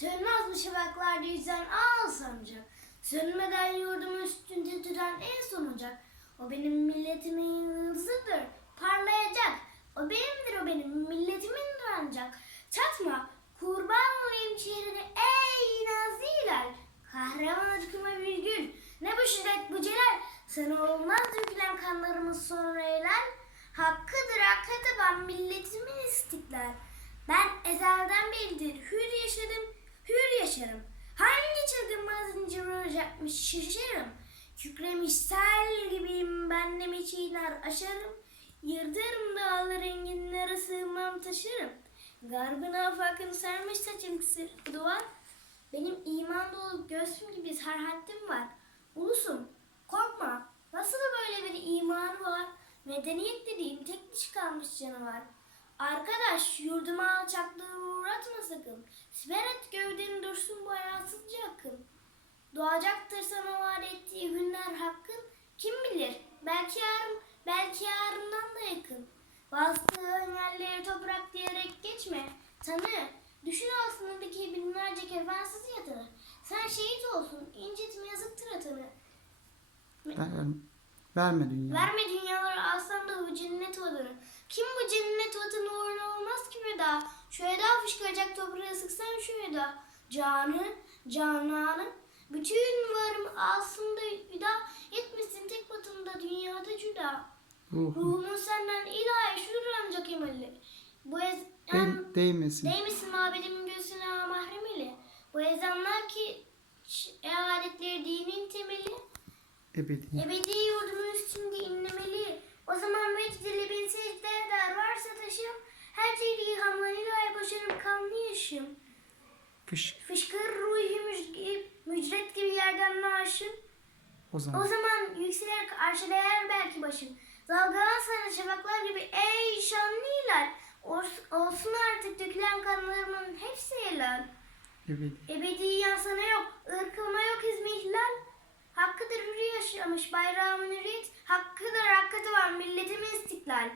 Sönmez bu şafaklarda yüzen al sancak. Sönmeden yurdumun üstünde duran en son ocak. O benim milletimin yıldızıdır, parlayacak. O benimdir o benim milletimin ancak. Çatma, kurban olayım şehrine ey naziler. Kahraman ırkıma bir gül. Ne bu şiddet bu celal. Sana olmaz dökülen kanlarımız sonra eğlen. Hakkıdır hakka taban milletimin istiklal. Ben ezelden beridir hür yaşadım, hür yaşarım. Hangi çılgın mazincir olacakmış şaşarım. Kükremiş sel gibiyim ben ne çiğner aşarım. Yırdırım dağları enginlere sığmam taşırım. Garbın afakını sermiş saçım kısır duvar. Benim iman dolu göğsüm gibi serhattim var. Ulusum korkma nasıl böyle bir imanı var. Medeniyet dediğin tek diş kalmış canavar. Arkadaş yurduma alçaklığı uğratma sakın. Siper dursun bu hayasızca akın. Doğacaktır sana vaat ettiği günler hakkın. Kim bilir belki yarın, belki yarından da yakın. Bastığın yerleri toprak diyerek geçme. Tanı, düşün altındaki binlerce kefensiz yatağı. Sen şehit olsun, incitme yazıktır atanı. Ver, verme dünya. Verme dünyalara alsam da bu cennet vatanı. Kim bu cennet vatanı uğruna olmaz ki veda. Şu eda fışkıracak toprağa sıksan şu eda. Canı, cananı, bütün varım alsın da hüda. Etmesin tek vatanında dünyada cüda. Ruhum Ruhumun senden ilahi şudur ancak emelli. Bu ez... Değ- değmesin. Değmesin mabedimin göğsüne mahrem ile. Bu ezanlar ki adetleri dinin temeli. Ebedi. Ebedi yurdumun üstünde inlemeli. O zaman vecdili bin secde eder. Varsa taşım her şeyi ilhamlarıyla ay başarım kanlı yaşım. Fışk. Fışkır ruhi müj- mücret gibi yerden naaşım. O O zaman. zaman yükselerek arşa değer belki başım. Dalgalan sana şafaklar gibi ey şanlı hilal. Olsun artık dökülen kanlarımın hepsi helal. Ebedi. Ebedi yansana yok, ırkıma yok izmi ihlal. Hakkıdır hürri yaşamış bayrağımın hürriyet. Hakkıdır hakkıdır var milletimin istiklal.